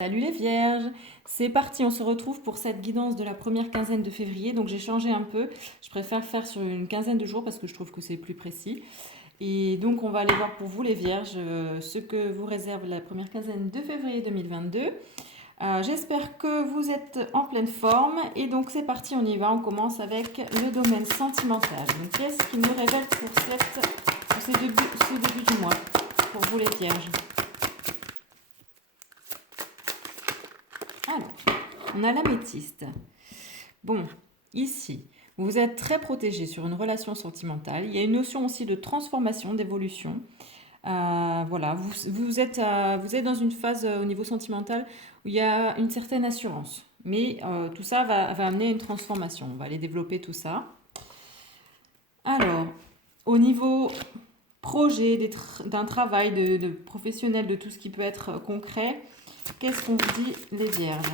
Salut les vierges, c'est parti, on se retrouve pour cette guidance de la première quinzaine de février. Donc j'ai changé un peu, je préfère faire sur une quinzaine de jours parce que je trouve que c'est plus précis. Et donc on va aller voir pour vous les vierges ce que vous réserve la première quinzaine de février 2022. J'espère que vous êtes en pleine forme et donc c'est parti, on y va, on commence avec le domaine sentimental. Donc qu'est-ce qui nous révèle pour ce début du mois, pour vous les vierges? Alors, on a l'améthyste. Bon, ici, vous êtes très protégé sur une relation sentimentale. Il y a une notion aussi de transformation, d'évolution. Voilà, vous êtes dans une phase au niveau sentimental où il y a une certaine assurance. Mais tout ça va amener une transformation. On va aller développer tout ça. Alors, au niveau projet, d'un travail de professionnel, de tout ce qui peut être concret, qu'est-ce qu'on vous dit les vierges?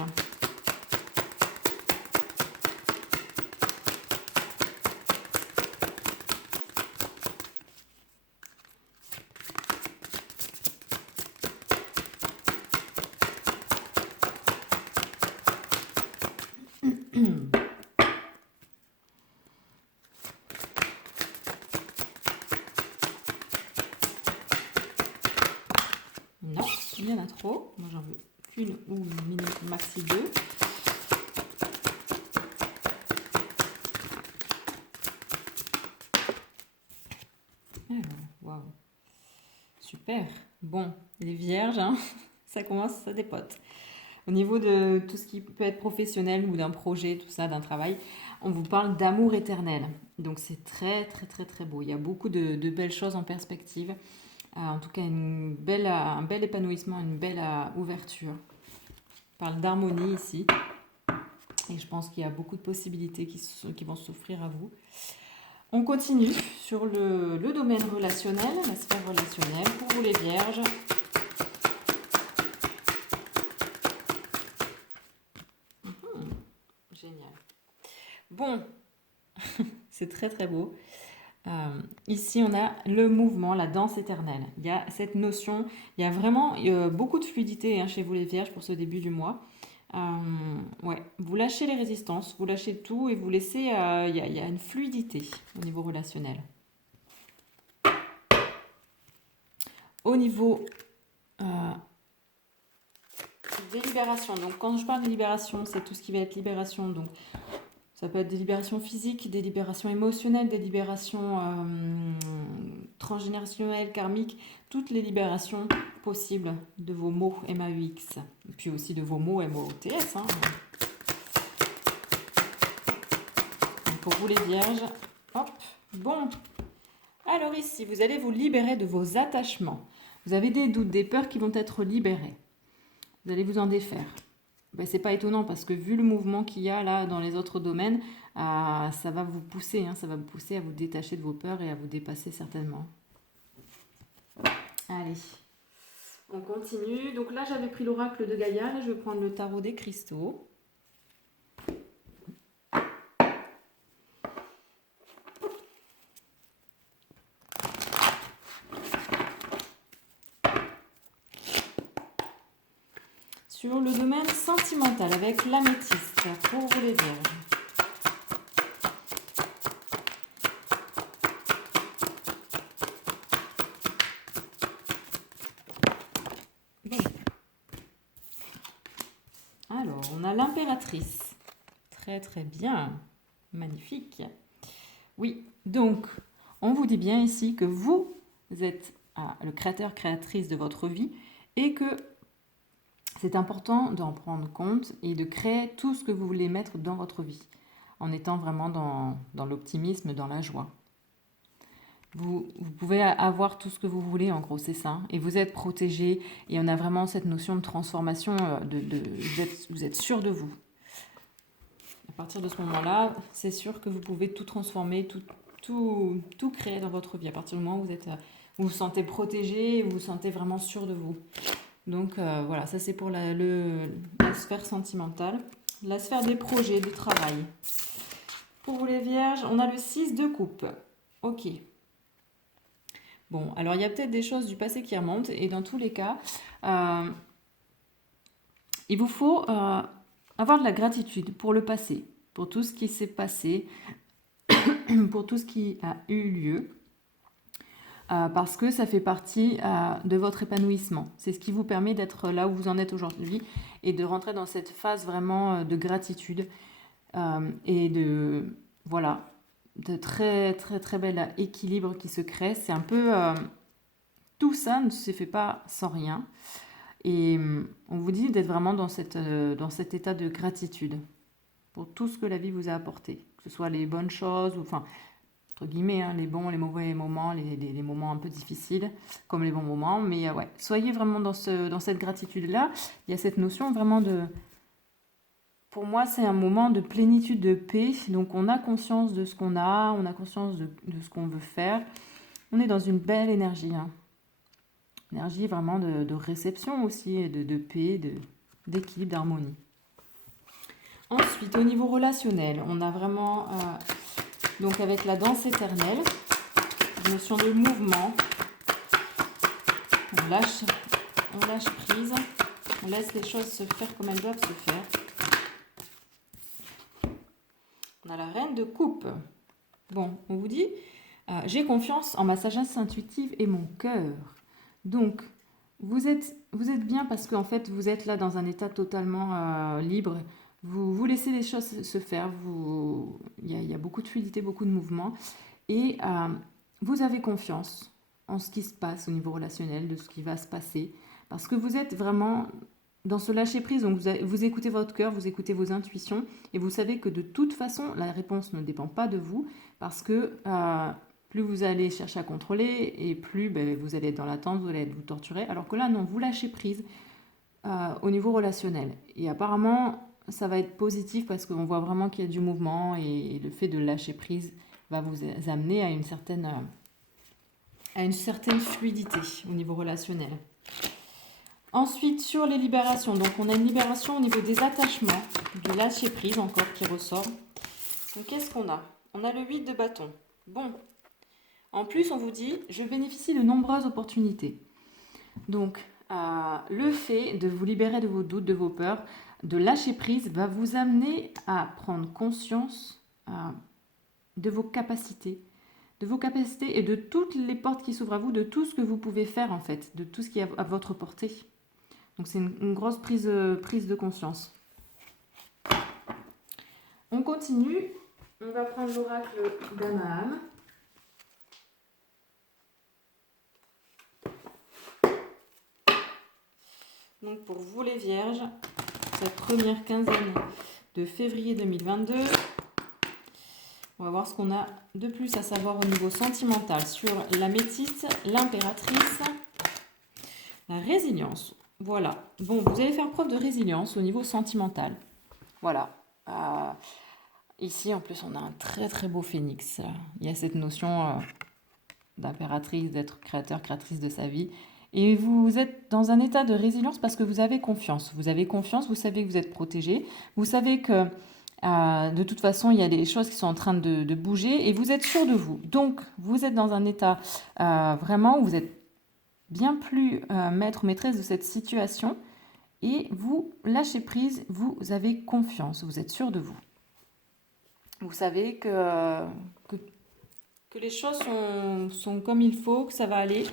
Non, il y en a trop. Moi, j'en veux qu'une ou maxi deux. Alors, waouh. Super. Bon, les vierges, hein, ça commence, ça dépote. Au niveau de tout ce qui peut être professionnel ou d'un projet, tout ça, d'un travail, on vous parle d'amour éternel. Donc c'est très très très très beau. Il y a beaucoup de belles choses en perspective. En tout cas, un bel épanouissement, une belle ouverture. On parle d'harmonie ici. Et je pense qu'il y a beaucoup de possibilités qui vont s'offrir à vous. On continue sur le domaine relationnel, la sphère relationnelle. Pour vous les vierges, génial. Bon, c'est très très beau. Ici, on a le mouvement, la danse éternelle. Il y a cette notion, il y a vraiment beaucoup de fluidité chez vous les vierges pour ce début du mois. Ouais, vous lâchez les résistances, vous lâchez tout et vous laissez, il y a une fluidité au niveau relationnel. Au niveau des libérations, donc quand je parle de libération, c'est tout ce qui va être libération, donc ça peut être des libérations physiques, des libérations émotionnelles, des libérations transgénérationnelles, karmiques, toutes les libérations possibles de vos mots MAUX, et puis aussi de vos mots MOTS. Pour vous les vierges, hop, bon. Alors ici, vous allez vous libérer de vos attachements. Vous avez des doutes, des peurs qui vont être libérées. Vous allez vous en défaire. Ben, c'est pas étonnant parce que vu le mouvement qu'il y a là dans les autres domaines, ça va vous pousser, ça va vous pousser à vous détacher de vos peurs et à vous dépasser certainement. Allez, on continue. Donc là, j'avais pris l'oracle de Gaïa, là je vais prendre le tarot des cristaux. Sur le domaine sentimental avec l'améthyste pour vous les vierges. Bon. Alors, on a l'impératrice. Très très bien. Magnifique. Oui, donc, on vous dit bien ici que vous êtes le créateur, créatrice de votre vie et que c'est important d'en prendre compte et de créer tout ce que vous voulez mettre dans votre vie, en étant vraiment dans l'optimisme, dans la joie. Vous pouvez avoir tout ce que vous voulez, en gros, c'est ça. Et vous êtes protégé, et on a vraiment cette notion de transformation, vous êtes sûr de vous. À partir de ce moment-là, c'est sûr que vous pouvez tout transformer, tout créer dans votre vie. À partir du moment où vous vous sentez protégé, vous vous sentez vraiment sûr de vous. Donc voilà, ça c'est pour la sphère sentimentale. La sphère des projets, du travail. Pour vous les vierges, on a le 6 de coupe. Ok. Bon, alors il y a peut-être des choses du passé qui remontent et dans tous les cas, Il vous faut avoir de la gratitude pour le passé, pour tout ce qui s'est passé, pour tout ce qui a eu lieu, parce que ça fait partie de votre épanouissement. C'est ce qui vous permet d'être là où vous en êtes aujourd'hui et de rentrer dans cette phase vraiment de gratitude et de, voilà, de très très très bel équilibre qui se crée. C'est un peu... tout ça ne se fait pas sans rien. Et on vous dit d'être vraiment dans cet état de gratitude pour tout ce que la vie vous a apporté. Que ce soit les bonnes choses, ou enfin, entre guillemets, hein, les bons, les mauvais moments, les moments un peu difficiles, comme les bons moments. Mais ouais, soyez vraiment dans cette gratitude-là. Il y a cette notion vraiment de... Pour moi, c'est un moment de plénitude, de paix. Donc, on a conscience de ce qu'on a, on a conscience de ce qu'on veut faire. On est dans une belle énergie, hein. Énergie vraiment de réception aussi, de paix, d'équilibre, d'harmonie. Ensuite, au niveau relationnel, on a vraiment, donc avec la danse éternelle, notion de mouvement, on lâche prise, on laisse les choses se faire comme elles doivent se faire. On a la reine de coupe. Bon, on vous dit, j'ai confiance en ma sagesse intuitive et mon cœur. Donc, vous êtes bien parce qu'en fait, vous êtes là dans un état totalement libre. Vous laissez les choses se faire. Il y a beaucoup de fluidité, beaucoup de mouvement. Et vous avez confiance en ce qui se passe au niveau relationnel, de ce qui va se passer. Parce que vous êtes vraiment dans ce lâcher-prise. Donc, vous écoutez votre cœur, vous écoutez vos intuitions. Et vous savez que de toute façon, la réponse ne dépend pas de vous. Parce que... plus vous allez chercher à contrôler et plus vous allez être dans l'attente, vous allez vous torturer. Alors que là, non, vous lâchez prise au niveau relationnel. Et apparemment, ça va être positif parce qu'on voit vraiment qu'il y a du mouvement et le fait de lâcher prise va vous amener à une certaine fluidité au niveau relationnel. Ensuite, sur les libérations, donc on a une libération au niveau des attachements, du lâcher prise encore qui ressort. Donc qu'est-ce qu'on a? On a le 8 de bâton. Bon. En plus, on vous dit, je bénéficie de nombreuses opportunités. Donc, le fait de vous libérer de vos doutes, de vos peurs, de lâcher prise, va vous amener à prendre conscience de vos capacités et de toutes les portes qui s'ouvrent à vous, de tout ce que vous pouvez faire en fait, de tout ce qui est à votre portée. Donc, c'est une grosse prise de conscience. On continue. On va prendre l'oracle d'Amaham. Donc pour vous les vierges, cette première quinzaine de février 2022, on va voir ce qu'on a de plus à savoir au niveau sentimental sur la métisse, l'impératrice, la résilience. Voilà. Bon, vous allez faire preuve de résilience au niveau sentimental. Voilà. Ici, en plus, on a un très très beau phénix. Il y a cette notion d'impératrice, d'être créateur, créatrice de sa vie. Et vous êtes dans un état de résilience parce que vous avez confiance. Vous avez confiance, vous savez que vous êtes protégé. Vous savez que de toute façon, il y a des choses qui sont en train de bouger et vous êtes sûr de vous. Donc, vous êtes dans un état vraiment où vous êtes bien plus maître, maîtresse de cette situation et vous lâchez prise, vous avez confiance, vous êtes sûr de vous. Vous savez que les choses sont comme il faut, que ça va aller.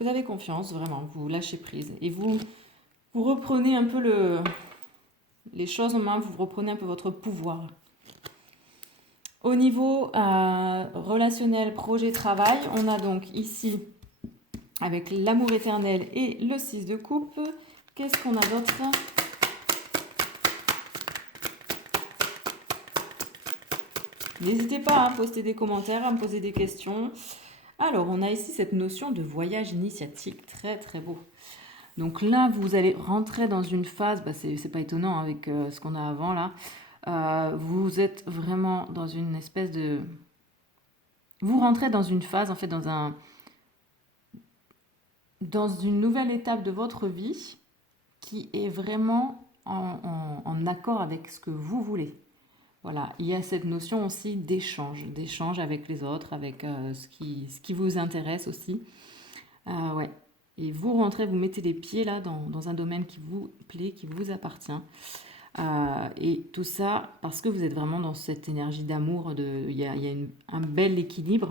Vous avez confiance, vraiment, vous lâchez prise. Et vous reprenez un peu les choses en main, vous reprenez un peu votre pouvoir. Au niveau relationnel, projet, travail, on a donc ici, avec l'amour éternel et le 6 de coupe, qu'est-ce qu'on a d'autre ? N'hésitez pas à poster des commentaires, à me poser des questions. Alors, on a ici cette notion de voyage initiatique, très très beau. Donc là, vous allez rentrer dans une phase, c'est pas étonnant avec ce qu'on a avant là. Vous êtes vraiment dans une espèce de... Vous rentrez dans une phase, en fait, dans une nouvelle étape de votre vie qui est vraiment en accord avec ce que vous voulez. Voilà, il y a cette notion aussi d'échange avec les autres, avec ce qui vous intéresse aussi. Ouais. Et vous rentrez, vous mettez les pieds là dans un domaine qui vous plaît, qui vous appartient. Et tout ça parce que vous êtes vraiment dans cette énergie d'amour, il y a un bel équilibre.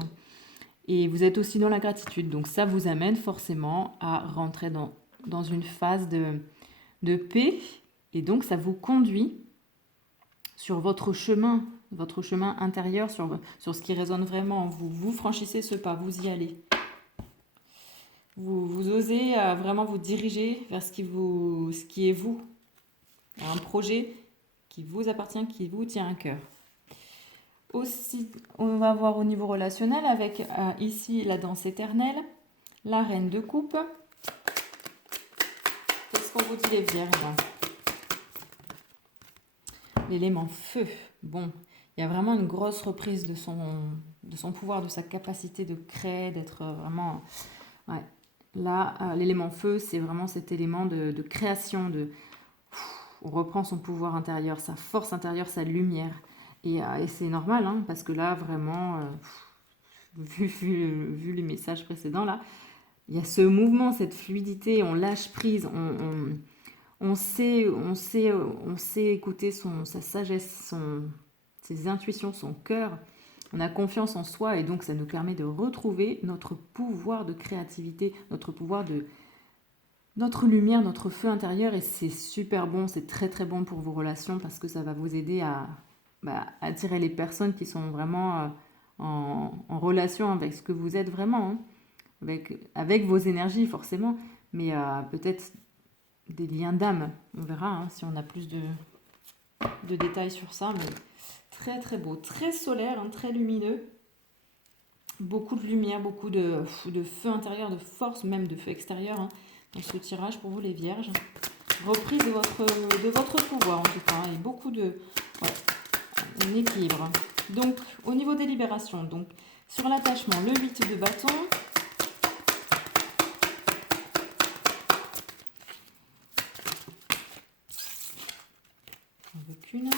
Et vous êtes aussi dans la gratitude. Donc ça vous amène forcément à rentrer dans une phase de paix. Et donc ça vous conduit sur votre chemin intérieur, sur ce qui résonne vraiment en vous. Vous franchissez ce pas, vous y allez. Vous osez vraiment vous diriger vers ce qui est vous. Un projet qui vous appartient, qui vous tient à cœur. Aussi, on va voir au niveau relationnel avec ici la danse éternelle, la reine de coupe. Qu'est-ce qu'on vous dit les vierges? L'élément feu. Bon, il y a vraiment une grosse reprise de son pouvoir, de sa capacité de créer, d'être vraiment... Ouais. Là, l'élément feu, c'est vraiment cet élément de création, on reprend son pouvoir intérieur, sa force intérieure, sa lumière. Et c'est normal, hein, parce que là, vraiment, vu les messages précédents, là, il y a ce mouvement, cette fluidité, on lâche prise, on sait écouter sa sagesse, ses intuitions, son cœur. On a confiance en soi et donc ça nous permet de retrouver notre pouvoir de créativité, notre lumière, notre feu intérieur, et c'est super bon, c'est très très bon pour vos relations parce que ça va vous aider à attirer les personnes qui sont vraiment en relation avec ce que vous êtes vraiment, hein, avec vos énergies forcément, mais peut-être des liens d'âme, on verra hein, si on a plus de détails sur ça, mais très très beau, très solaire, hein, très lumineux, beaucoup de lumière, beaucoup de feu intérieur, de force, même de feu extérieur, hein, dans ce tirage pour vous les vierges. Reprise de votre pouvoir en tout cas, et beaucoup un équilibre. Donc au niveau des libérations, donc sur l'attachement, le 8 de bâton. On veut qu'une.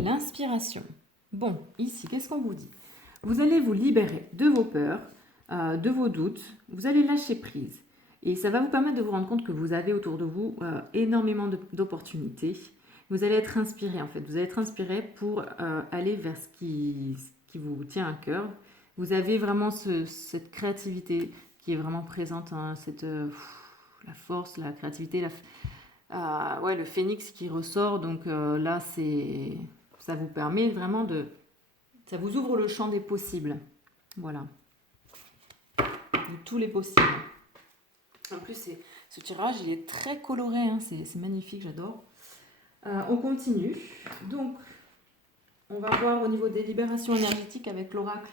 L'inspiration. Bon, ici, qu'est-ce qu'on vous dit? Vous allez vous libérer de vos peurs, de vos doutes, vous allez lâcher prise. Et ça va vous permettre de vous rendre compte que vous avez autour de vous énormément d'opportunités. Vous allez être inspiré en fait, vous allez être inspiré pour aller vers ce qui vous tient à cœur. Vous avez vraiment cette créativité qui est vraiment présente, hein, la force, la créativité, le phénix qui ressort. Donc là, ça vous permet vraiment ça vous ouvre le champ des possibles. Voilà. De tous les possibles. En plus, ce tirage, il est très coloré. Hein, c'est magnifique, j'adore. On continue. Donc, on va voir au niveau des libérations énergétiques avec l'oracle.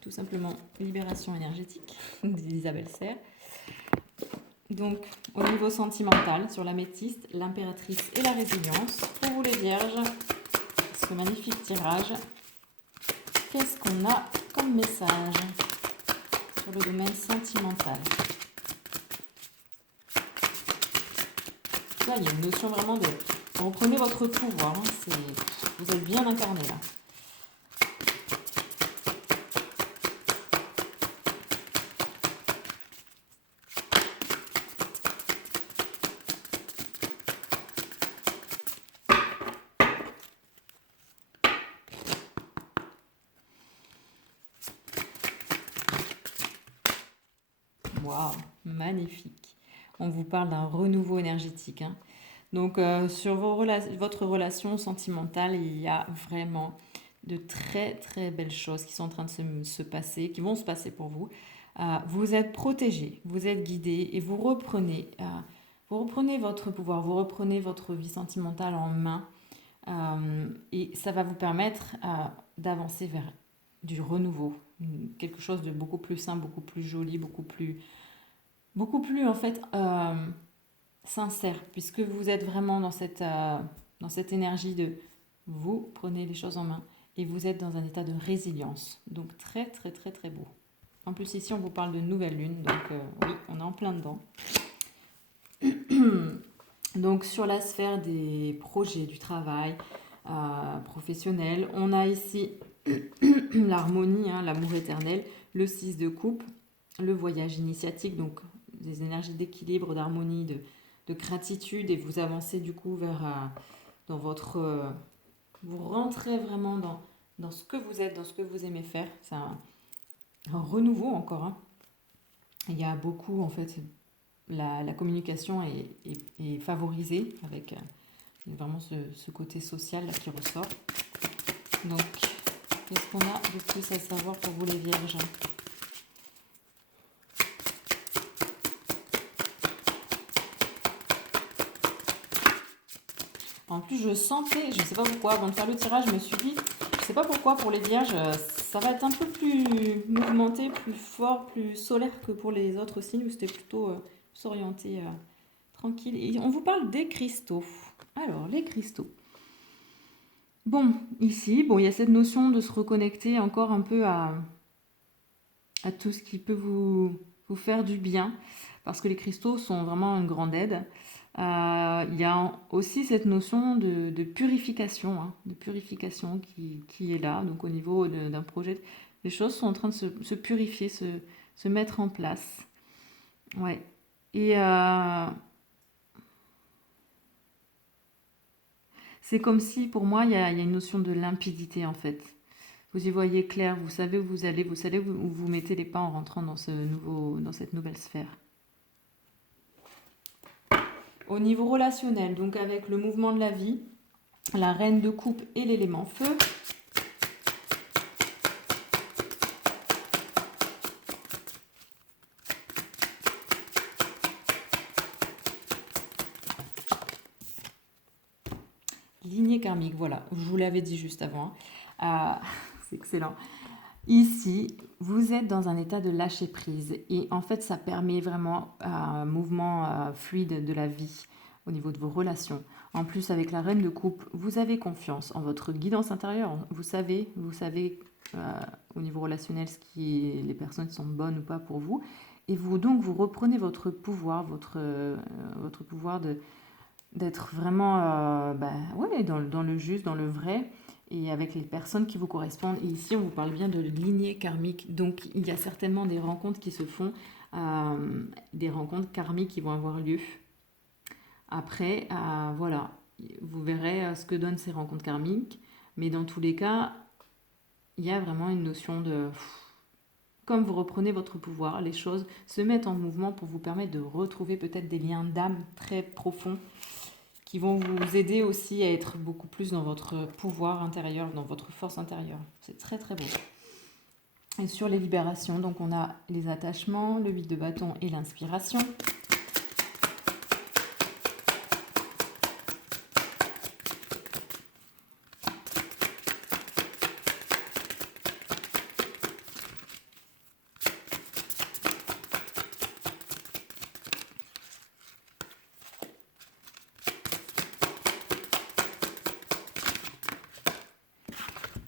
Tout simplement, libération énergétique d'Isabelle Serre. Donc, au niveau sentimental, sur l'améthyste, l'impératrice et la résilience. Pour vous les vierges, ce magnifique tirage. Qu'est-ce qu'on a comme message sur le domaine sentimental? Là, il y a une notion vraiment de... Vous reprenez votre pouvoir, hein, vous êtes bien incarné là. Waouh, magnifique. On vous parle d'un renouveau énergétique. Hein. Donc, sur votre relation sentimentale, il y a vraiment de très, très belles choses qui sont en train de se passer, qui vont se passer pour vous. Vous êtes protégé, vous êtes guidé et vous reprenez votre pouvoir, vous reprenez votre vie sentimentale en main. Et ça va vous permettre d'avancer vers du renouveau, quelque chose de beaucoup plus simple, beaucoup plus joli, beaucoup plus en fait sincère, puisque vous êtes vraiment dans cette énergie de vous prenez les choses en main et vous êtes dans un état de résilience. Donc très très très très beau. En plus ici on vous parle de nouvelle lune, donc oui, on est en plein dedans. Donc sur la sphère des projets, du travail professionnel, on a ici l'harmonie, hein, l'amour éternel, le 6 de coupe, le voyage initiatique, donc des énergies d'équilibre, d'harmonie, de gratitude, et vous avancez du coup vers dans votre... vous rentrez vraiment dans ce que vous êtes, dans ce que vous aimez faire. C'est un renouveau encore, hein. Il y a beaucoup, en fait, la communication est favorisée avec vraiment ce côté social là, qui ressort. Donc, qu'est-ce qu'on a de plus à savoir pour vous les vierges? En plus, je sentais, je ne sais pas pourquoi, avant de faire le tirage, je me suis dit, je ne sais pas pourquoi, pour les vierges, ça va être un peu plus mouvementé, plus fort, plus solaire que pour les autres signes, où c'était plutôt s'orienter tranquille. Et on vous parle des cristaux. Alors, les cristaux. Bon, ici, bon, il y a cette notion de se reconnecter encore un peu à tout ce qui peut vous faire du bien, parce que les cristaux sont vraiment une grande aide. Il y a aussi cette notion de purification, hein, de purification qui est là. Donc au niveau d'un projet, les choses sont en train de se purifier, se mettre en place. Ouais. Et c'est comme si pour moi, il y a une notion de limpidité en fait. Vous y voyez clair, vous savez où vous allez, vous savez où vous mettez les pas en rentrant dans cette nouvelle sphère. Au niveau relationnel, donc avec le mouvement de la vie, la reine de coupe et l'élément feu. Lignée karmique, voilà, je vous l'avais dit juste avant. C'est excellent. Ici, vous êtes dans un état de lâcher prise et en fait, ça permet vraiment un mouvement fluide de la vie au niveau de vos relations. En plus, avec la reine de coupe, vous avez confiance en votre guidance intérieure. Vous savez au niveau relationnel les personnes sont bonnes ou pas pour vous. Et vous reprenez votre pouvoir, votre pouvoir d'être vraiment ouais, dans le juste, dans le vrai, et avec les personnes qui vous correspondent. Et ici, on vous parle bien de lignée karmique. Donc, il y a certainement des rencontres qui se font, des rencontres karmiques qui vont avoir lieu. Après, voilà, vous verrez ce que donnent ces rencontres karmiques. Mais dans tous les cas, il y a vraiment une notion de... Comme vous reprenez votre pouvoir, les choses se mettent en mouvement pour vous permettre de retrouver peut-être des liens d'âme très profonds qui vont vous aider aussi à être beaucoup plus dans votre pouvoir intérieur, dans votre force intérieure. C'est très très beau. Et sur les libérations, donc on a les attachements, le 8 de bâton et l'inspiration.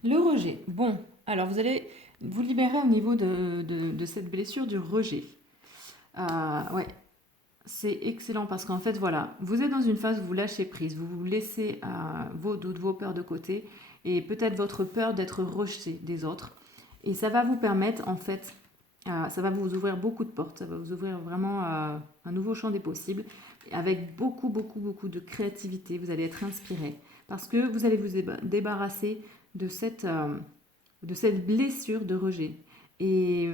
Le rejet. Bon, alors vous allez vous libérer au niveau de cette blessure du rejet. Ouais, c'est excellent parce qu'en fait, voilà, vous êtes dans une phase où vous lâchez prise, vous laissez vos doutes, vos peurs de côté et peut-être votre peur d'être rejeté des autres. Et ça va vous permettre, en fait, ça va vous ouvrir beaucoup de portes, ça va vous ouvrir vraiment un nouveau champ des possibles avec beaucoup, beaucoup, beaucoup de créativité. Vous allez être inspiré parce que vous allez vous débarrasser de cette blessure de rejet. Et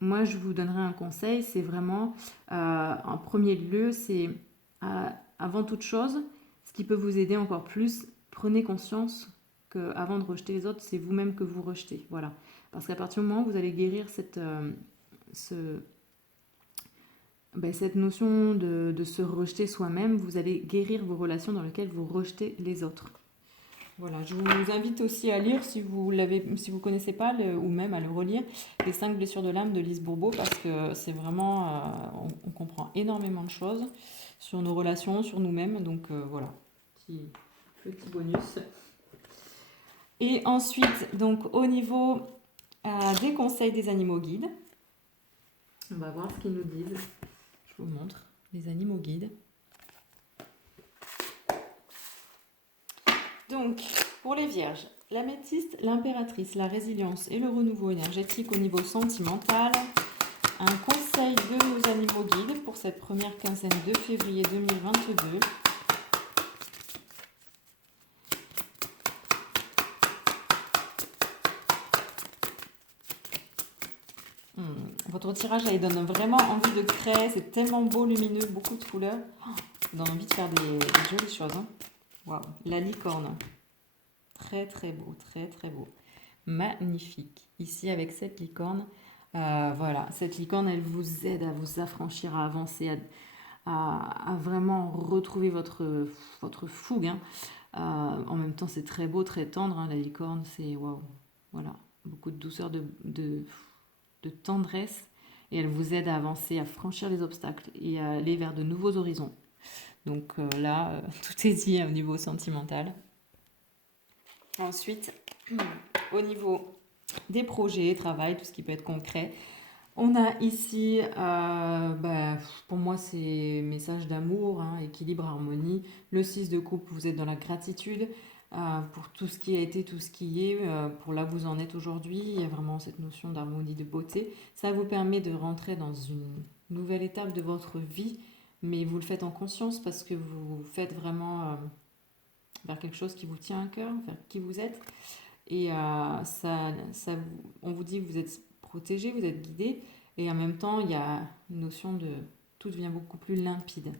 moi, je vous donnerai un conseil, c'est vraiment, en premier lieu, c'est avant toute chose, ce qui peut vous aider encore plus, prenez conscience qu'avant de rejeter les autres, c'est vous-même que vous rejetez. Voilà. Parce qu'à partir du moment où vous allez guérir cette notion de se rejeter soi-même, vous allez guérir vos relations dans lesquelles vous rejetez les autres. Voilà, je vous invite aussi à lire, si vous ne connaissez pas, ou même à le relire, Les 5 blessures de l'âme de Lise Bourbeau, parce que c'est vraiment, on comprend énormément de choses sur nos relations, sur nous-mêmes, donc voilà, petit bonus. Et ensuite, donc au niveau des conseils des animaux guides, on va voir ce qu'ils nous disent. Je vous montre les animaux guides. Donc, pour les vierges, l'améthyste, l'impératrice, la résilience et le renouveau énergétique au niveau sentimental. un conseil de nos animaux guides pour cette première quinzaine de février 2022. Votre tirage, là, il donne vraiment envie de créer. C'est tellement beau, lumineux, beaucoup de couleurs. Oh, ça donne envie de faire des jolies choses. Hein. Waouh, la licorne. Très, très beau, très, très beau. Magnifique. Ici, avec cette licorne, voilà, cette licorne, elle vous aide à vous affranchir, à avancer, à vraiment retrouver votre fougue. Hein. En même temps, c'est très beau, très tendre. Hein, la licorne, c'est waouh. Voilà, beaucoup de douceur, de tendresse. Et elle vous aide à avancer, à franchir les obstacles et à aller vers de nouveaux horizons. Donc là, tout est dit au niveau sentimental. Ensuite, au niveau des projets, travail, tout ce qui peut être concret, on a ici, pour moi, c'est message d'amour, hein, équilibre, harmonie. Le 6 de coupe, vous êtes dans la gratitude pour tout ce qui a été, tout ce qui est, pour là où vous en êtes aujourd'hui. Il y a vraiment cette notion d'harmonie, de beauté. Ça vous permet de rentrer dans une nouvelle étape de votre vie, mais vous le faites en conscience parce que vous faites vraiment vers quelque chose qui vous tient à cœur, vers qui vous êtes. Et on vous dit que vous êtes protégé, vous êtes guidé. Et en même temps, il y a une notion de tout devient beaucoup plus limpide.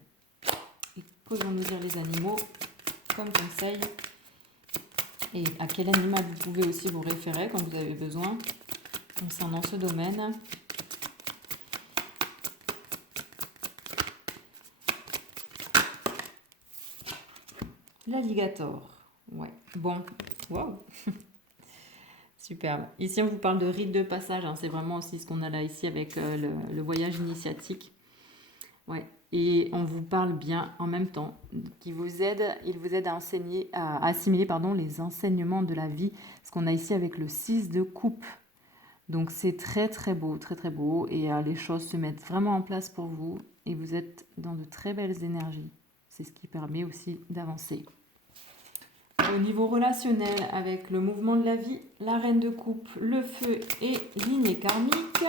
Et que vont nous dire les animaux comme conseil? Et à quel animal vous pouvez aussi vous référer quand vous avez besoin concernant ce domaine? L'alligator. Ouais. Bon. Waouh. Superbe. Ici, on vous parle de rite de passage. Hein. C'est vraiment aussi ce qu'on a là ici avec le voyage initiatique. Ouais. Et on vous parle bien en même temps. Il vous aide à enseigner, à assimiler les enseignements de la vie. Ce qu'on a ici avec le 6 de coupe. Donc c'est très très beau, très très beau. Et les choses se mettent vraiment en place pour vous. Et vous êtes dans de très belles énergies. C'est ce qui permet aussi d'avancer. Au niveau relationnel, avec le mouvement de la vie, la reine de coupe, le feu et lignée karmique.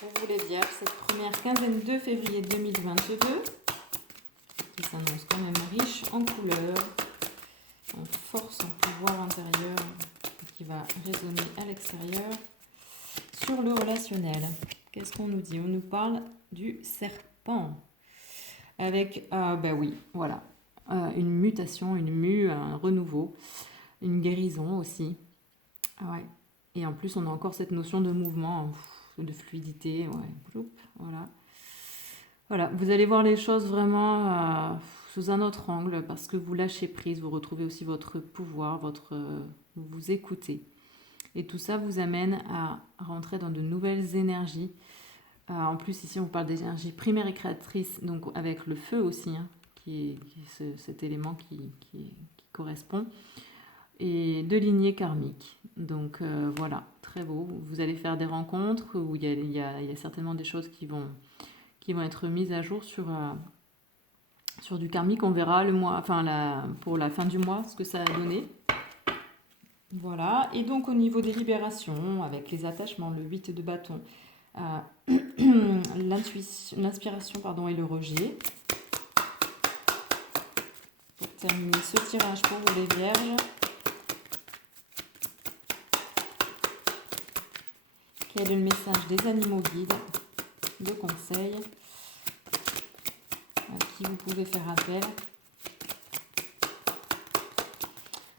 Pour vous les vierges, cette première quinzaine de février 2022, qui s'annonce quand même riche en couleurs, en force, en pouvoir intérieur, qui va résonner à l'extérieur. Sur le relationnel, qu'est-ce qu'on nous dit? On nous parle du serpent. Avec, oui, voilà, une mutation, une mue, un renouveau, une guérison aussi. Ouais. Et en plus, on a encore cette notion de mouvement, de fluidité. Ouais. Voilà. Voilà, vous allez voir les choses vraiment sous un autre angle parce que vous lâchez prise, vous retrouvez aussi votre pouvoir, vous vous écoutez. Et tout ça vous amène à rentrer dans de nouvelles énergies. En plus, ici, on parle d'énergie primaire et créatrice, donc avec le feu aussi, hein, qui est cet élément qui correspond, et de lignée karmique. Donc voilà, très beau. Vous allez faire des rencontres où il y a certainement des choses qui vont être mises à jour sur du karmique. On verra pour la fin du mois ce que ça a donné. Voilà, et donc au niveau des libérations, avec les attachements, le 8 de bâton, l'inspiration et le rejet. Pour terminer ce tirage pour vous les vierges, quel est le message des animaux guides, de conseils, à qui vous pouvez faire appel?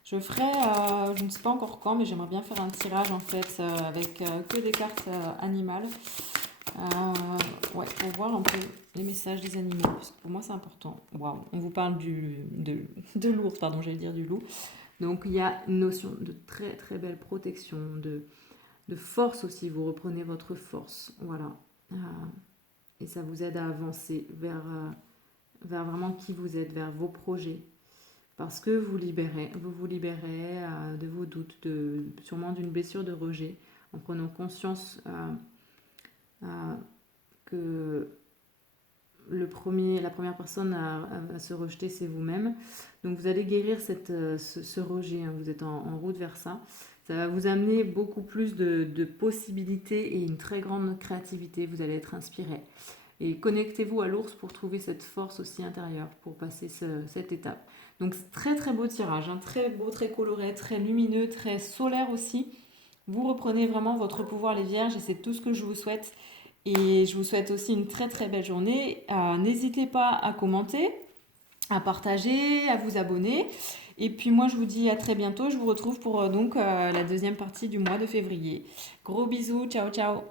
Je ferai, je ne sais pas encore quand, mais j'aimerais bien faire un tirage en fait avec que des cartes animales. Pour voir un peu les messages des animaux, parce que pour moi c'est important. Waouh, on vous parle de l'ours, pardon, j'allais dire du loup. Donc il y a une notion de très très belle protection, de force aussi, vous reprenez votre force. Voilà. et ça vous aide à avancer vers vraiment qui vous êtes, vers vos projets. Parce que vous vous libérez de vos doutes, sûrement d'une blessure de rejet, en prenant conscience que la première personne à se rejeter, c'est vous-même. Donc vous allez guérir ce rejet, hein. Vous êtes en route vers ça. Ça va vous amener beaucoup plus de possibilités et une très grande créativité. Vous allez être inspiré. Et connectez-vous à l'ours pour trouver cette force aussi intérieure, pour passer cette étape. Donc très très beau tirage, hein. Très beau, très coloré, très lumineux, très solaire aussi. Vous reprenez vraiment votre pouvoir les vierges et c'est tout ce que je vous souhaite. Et je vous souhaite aussi une très très belle journée. N'hésitez pas à commenter, à partager, à vous abonner. Et puis moi je vous dis à très bientôt. Je vous retrouve pour la deuxième partie du mois de février. Gros bisous, ciao ciao.